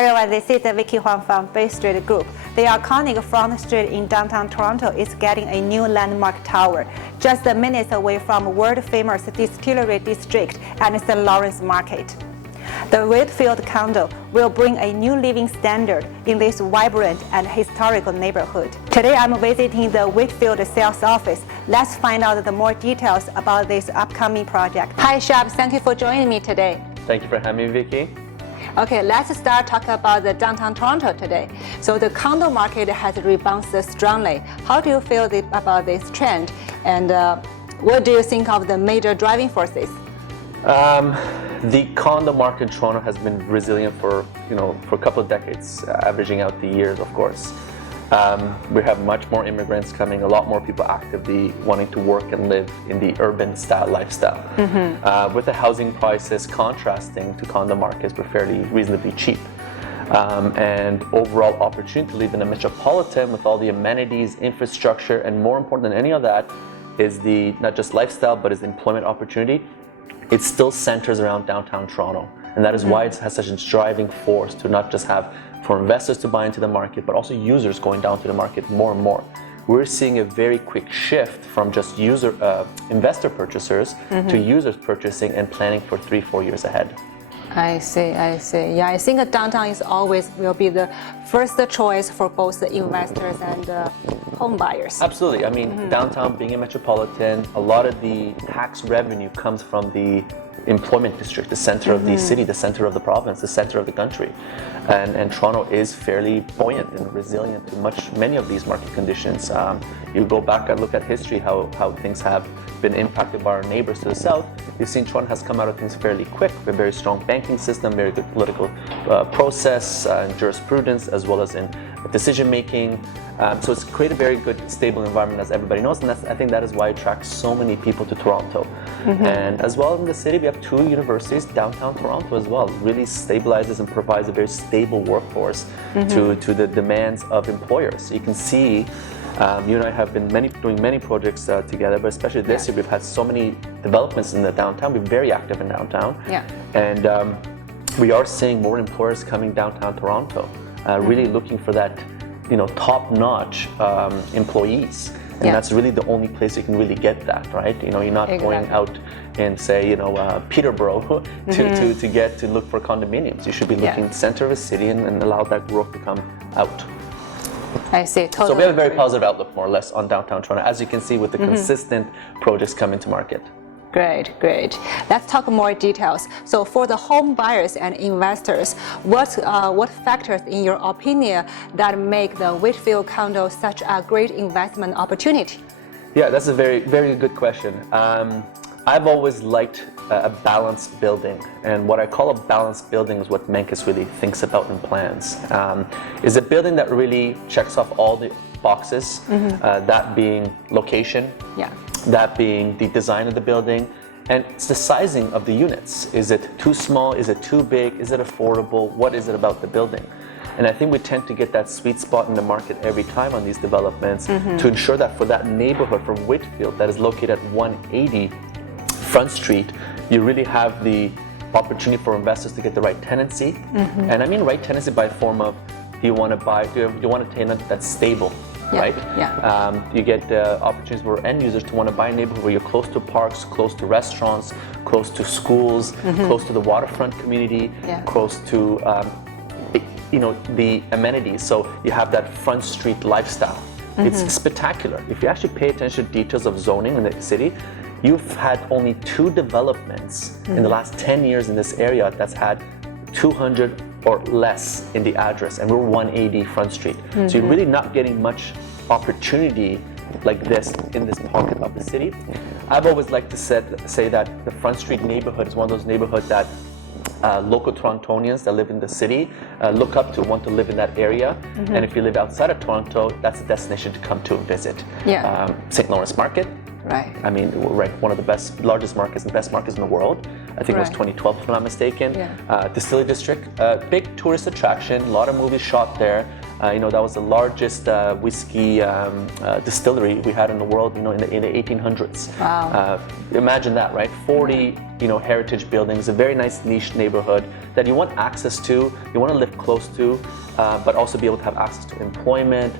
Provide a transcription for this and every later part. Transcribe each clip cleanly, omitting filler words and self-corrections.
Hi everyone, this is Vicky Huang from Bay Street Group. The iconic front street in downtown Toronto is getting a new landmark tower, just minutes away from world-famous Distillery District and St. Lawrence Market. The Whitfield Condo will bring a new living standard in this vibrant and historical neighborhood. Today I'm visiting the Whitfield sales office. Let's find out the more details about this upcoming project. Hi Shab, thank you for joining me today. Thank you for having me, Vicky. Okay, let's start talking about the downtown Toronto today. So the condo market has rebounded strongly. How do you feel about this trend? And what do you think of the major driving forces? The condo market in Toronto has been resilient for a couple of decades, averaging out the years, of course. We have much more immigrants coming, a lot more people actively wanting to work and live in the urban style lifestyle. With the housing prices contrasting to condo markets, we're fairly reasonably cheap. And overall opportunity to live in a metropolitan with all the amenities, infrastructure, and more important than any of that is the not just lifestyle, but is the employment opportunity. It still centers around downtown Toronto. And that is why it has such a driving force to not just have for investors to buy into the market, but also users going down to the market more and more. We're seeing a very quick shift from just investor purchasers to users purchasing and planning for 3-4 years ahead. I see. Yeah, I think downtown is always will be the first choice for both the investors and home buyers. Absolutely. I mean, downtown being a metropolitan, a lot of the tax revenue comes from the employment district, the center of the city, the center of the province, the center of the country. And Toronto is fairly buoyant and resilient to many of these market conditions. You go back and look at history, how things have been impacted by our neighbors to the south. You've seen Toronto has come out of things fairly quick, with a very strong banking system, very good political process and jurisprudence, as well as in decision making. So it's created a very good, stable environment, as everybody knows, and I think that is why it attracts so many people to Toronto. And as well in the city, we have 2 universities, downtown Toronto as well. It really stabilizes and provides a very stable workforce to the demands of employers. So you can see, you and I have been doing many projects together, but especially this year, we've had so many developments in the downtown. We're very active in downtown. And we are seeing more employers coming downtown Toronto, really looking for that top-notch employees. And that's really the only place you can really get that, right? You're not going out in, say, Peterborough to look for condominiums. You should be looking center of a city and allow that growth to come out. I see, totally. So we have a very positive outlook, more or less, on downtown Toronto, as you can see with the consistent projects coming to market. Great. Let's talk more details. So for the home buyers and investors, what factors, in your opinion, that make the Whitfield condo such a great investment opportunity? Yeah, that's a very, very good question. I've always liked a balanced building, and what I call a balanced building is what Menkes really thinks about in plans. Is a building that really checks off all the boxes, that being location, that being the design of the building, and it's the sizing of the units. Is it too small? Is it too big? Is it affordable? What is it about the building? And I think we tend to get that sweet spot in the market every time on these developments to ensure that for that neighborhood from Whitfield that is located at 180 Front Street, you really have the opportunity for investors to get the right tenancy. And I mean right tenancy by form of, do you want a tenant that's stable? Right? You get opportunities for end users to want to buy a neighborhood where you're close to parks, close to restaurants, close to schools, close to the waterfront community, close to the amenities. So you have that front street lifestyle. It's spectacular. If you actually pay attention to details of zoning in the city, you've had only 2 developments in the last 10 years in this area that's had 200 or less in the address, and we're 180 Front Street. So you're really not getting much opportunity like this in this pocket of the city. I've always liked to say that the Front Street neighborhood is one of those neighborhoods that local Torontonians that live in the city look up to, want to live in that area. And if you live outside of Toronto, that's a destination to come to and visit. St. Lawrence Market. Right. I mean, we're ranked one of the largest markets and best markets in the world. I think it was 2012, if I'm not mistaken. Distillery District, big tourist attraction, a lot of movies shot there. That was the largest whiskey distillery we had in the world, in the 1800s. Wow. Imagine that, right? 40, heritage buildings, a very nice niche neighborhood, that you want access to, you want to live close to, but also be able to have access to employment.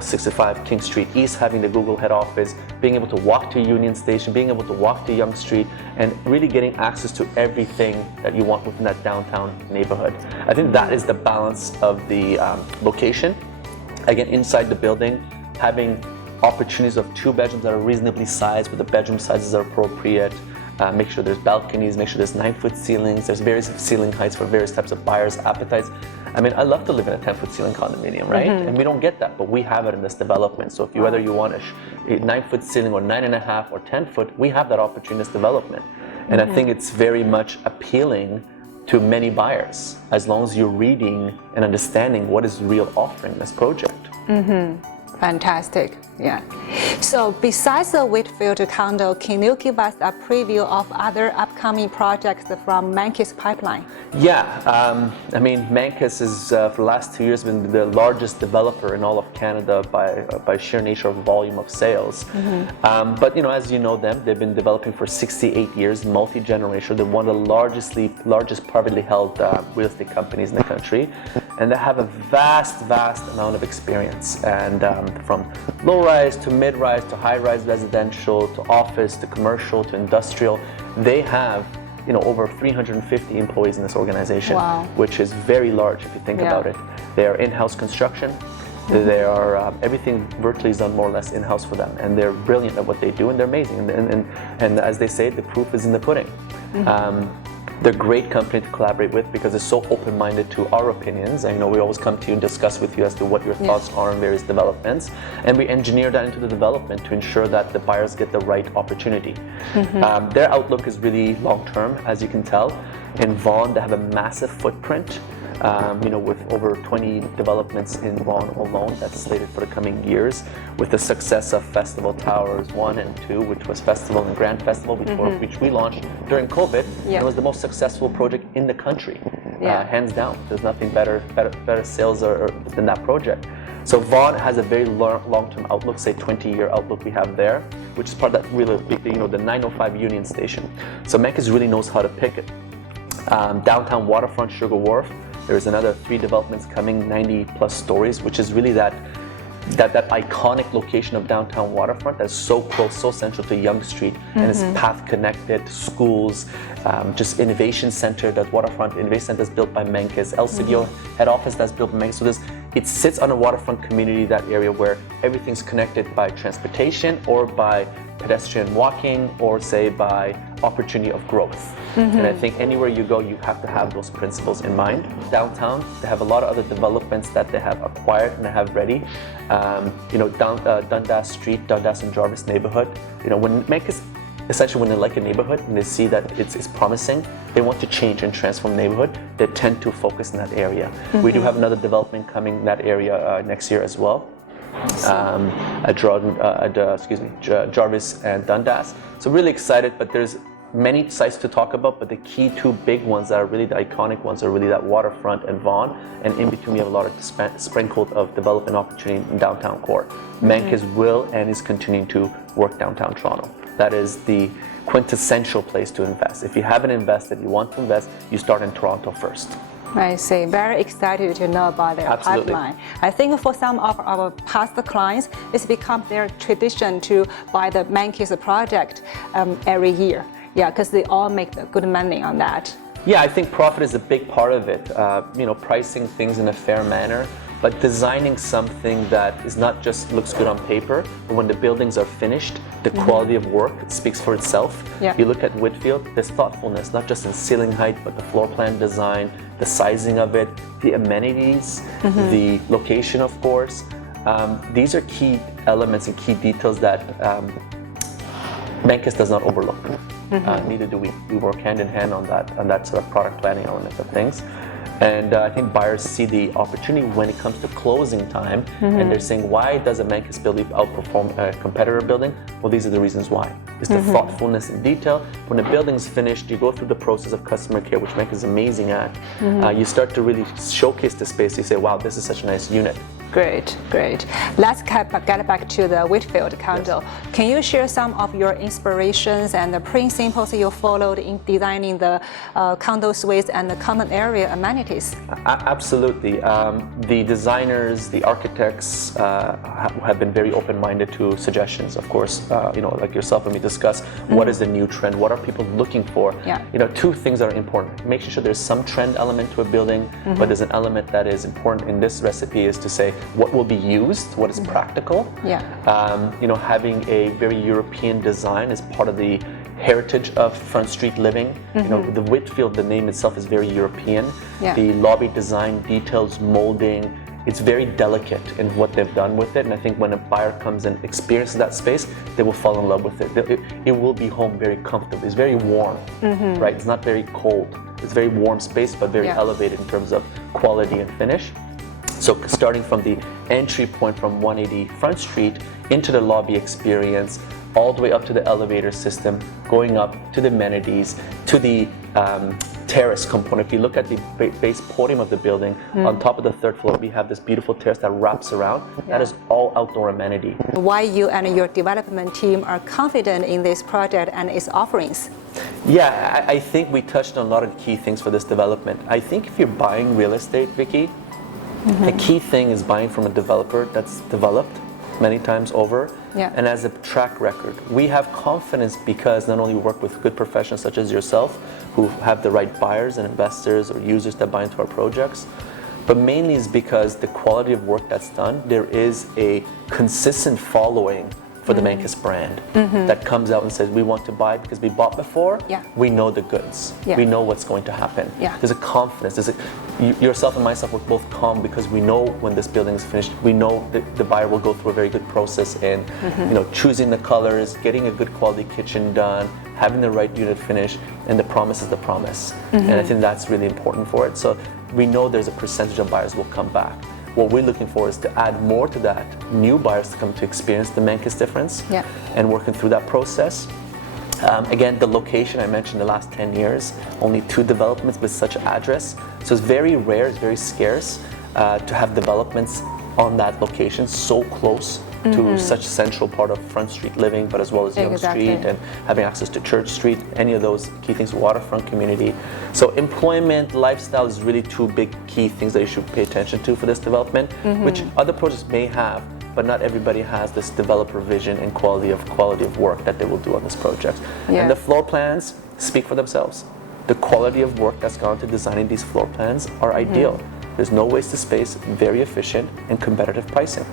65 King Street East having the Google head office, being able to walk to Union Station, being able to walk to Yonge Street, and really getting access to everything that you want within that downtown neighborhood. I think that is the balance of the location. Again, inside the building, having opportunities of 2 bedrooms that are reasonably sized, where the bedroom sizes are appropriate. Make sure there's balconies, make sure there's 9-foot ceilings, there's various ceiling heights for various types of buyers' appetites. I mean, I love to live in a 10-foot ceiling condominium, right? And we don't get that, but we have it in this development. So if you, whether you want a 9-foot ceiling or 9.5 or 10-foot, we have that opportunity in this development. And I think it's very much appealing to many buyers, as long as you're reading and understanding what is real offering this project. Fantastic. Yeah. So besides the Whitfield condo, can you give us a preview of other upcoming projects from Mankis pipeline? Yeah, I mean, Mankis is for the last 2 years been the largest developer in all of Canada by sheer nature of volume of sales. But as you know them, they've been developing for 68 years, multi-generational. They're one of the largest privately held real estate companies in the country, and they have a vast amount of experience. And from low-rise to mid-rise to high-rise residential to office to commercial to industrial, they have over 350 employees in this organization, which is very large if you think about it. They are in-house construction. They are everything virtually is done more or less in-house for them, and they're brilliant at what they do, and they're amazing. And as they say, the proof is in the pudding. They're a great company to collaborate with because they're so open-minded to our opinions. I know we always come to you and discuss with you as to what your thoughts are on various developments, and we engineer that into the development to ensure that the buyers get the right opportunity. Their outlook is really long-term, as you can tell. In Vaughan, they have a massive footprint. With over 20 developments in Vaughan alone that's slated for the coming years, with the success of Festival Towers 1 and 2, which was Festival and Grand Festival, which we launched during COVID. It was the most successful project in the country, hands down. There's nothing better sales than that project. So Vaughan has a very long-term outlook, say 20-year outlook we have there, which is part of that really big, the 905 Union Station. So Mankis really knows how to pick it. Downtown waterfront Sugar Wharf, there's another 3 developments coming, 90+ stories, which is really that iconic location of downtown waterfront that's so close, so central to Yonge Street, and is path connected, schools, just innovation center. That waterfront innovation center is built by Mankis, LCDO head office that's built by Mankis. So it sits on a waterfront community, that area where everything's connected by transportation or by pedestrian walking, or say by opportunity of growth. And I think anywhere you go, you have to have those principles in mind. Downtown, they have a lot of other developments that they have acquired and they have ready. Dundas Street, Dundas and Jarvis neighborhood. When Mankis, essentially when they like a neighborhood and they see that it's promising, they want to change and transform the neighborhood, they tend to focus in that area. We do have another development coming in that area next year as well. Jarvis and Dundas. So really excited, but there's many sites to talk about, but the key 2 big ones that are really the iconic ones are really that waterfront and Vaughan, and in between we have a lot of sprinkled of development opportunity in downtown core. Mankis will and is continuing to work downtown Toronto. That is the quintessential place to invest. If you haven't invested, you want to invest, you start in Toronto first. I see. Very excited to know about their pipeline. I think for some of our past clients, it's become their tradition to buy the Mankis project every year. Yeah, because they all make good money on that. Yeah, I think profit is a big part of it. Pricing things in a fair manner, but designing something that is not just looks good on paper, but when the buildings are finished, the quality of work speaks for itself. You look at Whitfield, there's thoughtfulness, not just in ceiling height, but the floor plan design, the sizing of it, the amenities, the location, of course. These are key elements and key details that Mankis does not overlook. Neither do we. We work hand in hand on that sort of product planning element of things. And I think buyers see the opportunity when it comes to closing time, and they're saying, why does a Mancus building outperform a competitor building? Well, these are the reasons why. It's the thoughtfulness and detail. When a building's finished, you go through the process of customer care, which Mancus is amazing at. You start to really showcase the space. You say, wow, this is such a nice unit. Great, great. Let's get back to the Whitfield condo. Yes. Can you share some of your inspirations and the principles you followed in designing the condo suites and the common area amenities? Absolutely. The designers, the architects have been very open-minded to suggestions. Of course, like yourself and me discuss what is the new trend, what are people looking for. Yeah. Two things are important. Making sure there's some trend element to a building, but there's an element that is important in this recipe is to say, what will be used, what is practical. Yeah. Having a very European design is part of the heritage of front street living. The Whitfield, the name itself is very European. Yeah. The lobby design, details, molding, it's very delicate in what they've done with it. And I think when a buyer comes and experiences that space, they will fall in love with it. It will be home very comfortable. It's very warm, right? It's not very cold. It's very warm space, but very elevated in terms of quality and finish. So starting from the entry point from 180 Front Street into the lobby experience, all the way up to the elevator system, going up to the amenities, to the terrace component. If you look at the base podium of the building, on top of the third floor, we have this beautiful terrace that wraps around. That is all outdoor amenity. Why you and your development team are confident in this project and its offerings? Yeah, I think we touched on a lot of key things for this development. I think if you're buying real estate, Vicky, the key thing is buying from a developer that's developed many times over and has a track record. We have confidence because not only we work with good professionals such as yourself who have the right buyers and investors or users that buy into our projects, but mainly is because the quality of work that's done, there is a consistent following for the Mancus brand that comes out and says, we want to buy because we bought before, we know the goods, we know what's going to happen. There's a confidence, yourself and myself, we're both calm because we know when this building is finished, we know that the buyer will go through a very good process in choosing the colors, getting a good quality kitchen done, having the right unit finished, and the promise is the promise. And I think that's really important for it. So we know there's a percentage of buyers will come back. What we're looking for is to add more to that, new buyers to come to experience the Mancus difference and working through that process. Again, the location, I mentioned the last 10 years, only 2 developments with such address. So it's very rare, it's very scarce to have developments on that location so close to such central part of Front Street living, but as well as Yonge Street and having access to Church Street, any of those key things, waterfront community. So employment, lifestyle is really 2 big key things that you should pay attention to for this development, which other projects may have, but not everybody has this developer vision and quality of work that they will do on this project. And the floor plans speak for themselves. The quality of work that's gone into designing these floor plans are ideal. There's no waste of space, very efficient, and competitive pricing.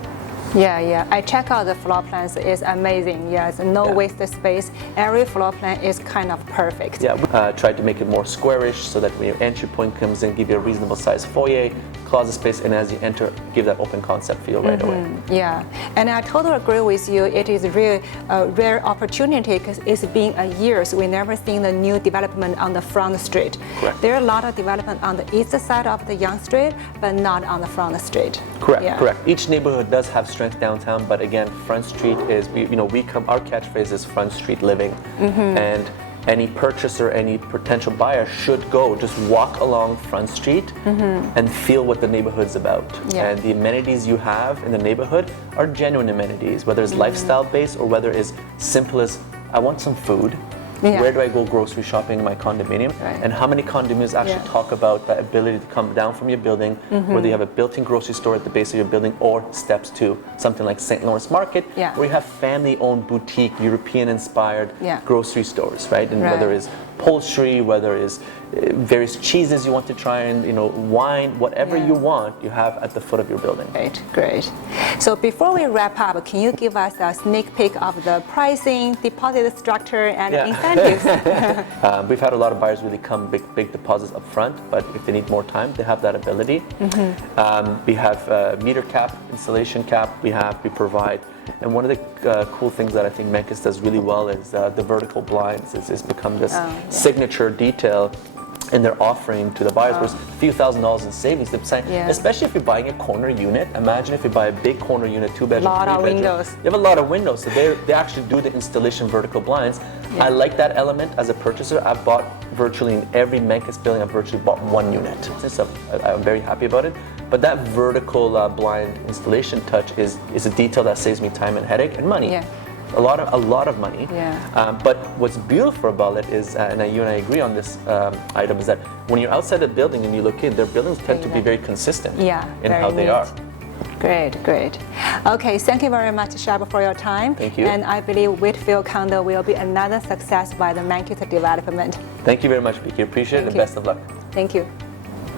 Yeah. I check out the floor plans. It's amazing. Yes, no wasted space. Every floor plan is kind of perfect. Yeah, tried to make it more squarish so that when your entry point comes in, give you a reasonable size foyer, closet space, and as you enter, give that open concept feel right away. Yeah, and I totally agree with you. It is really a rare opportunity because it's been a years we never seen the new development on the front street. Correct. There are a lot of development on the east side of the Yonge Street, but not on the front street. Correct. Each neighborhood does have strength downtown, but again, Front Street is our catchphrase is Front Street living, and any purchaser, any potential buyer should go just walk along Front Street and feel what the neighborhood's about. And the amenities you have in the neighborhood are genuine amenities, whether it's lifestyle based or whether it's simple as I want some food. Where do I go grocery shopping in my condominium? And how many condominiums actually talk about the ability to come down from your building, whether you have a built-in grocery store at the base of your building or steps to something like St. Lawrence Market, where you have family-owned boutique, European-inspired grocery stores, right? And whether it's upholstery, whether it's various cheeses you want to try and wine, whatever you want, you have at the foot of your building. Great. So before we wrap up, can you give us a sneak peek of the pricing, deposit structure, and incentives? We've had a lot of buyers really come big deposits up front, but if they need more time, they have that ability. We have meter cap, installation cap. We provide. And one of the cool things that I think Mancus does really well is the vertical blinds. It's become this signature detail and they're offering to the buyers was a few $1,000s in savings. They're saying, Yeah. especially if you're buying a corner unit. Imagine if you buy a big corner unit, 2-bedroom, Lot of 3-bedroom. windows. You have a lot of windows, so they actually do the installation vertical blinds. Yeah. I like that element as a purchaser. I've bought virtually in every Menkes building. I've virtually bought one unit. So I'm very happy about it. But that vertical blind installation touch is a detail that saves me time and headache and money. Yeah. A lot of money. Yeah. But what's beautiful about it is, and you and I agree on this item, is that when you're outside the building and you look in, their buildings tend to be very consistent Yeah, in very how they neat. are. Great. Okay, thank you very much, Shab, for your time. Thank you. And I believe Whitfield Condo will be another success by the Menkes development. Thank you very much, Vicky. Appreciate it, and best of luck. Thank you.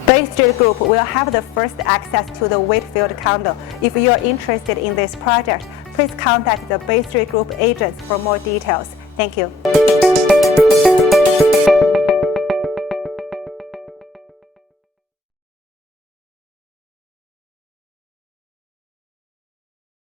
Bay Street Group will have the first access to the Whitfield Condo. If you are interested in this project, please contact the Bay Street Group agents for more details. Thank you.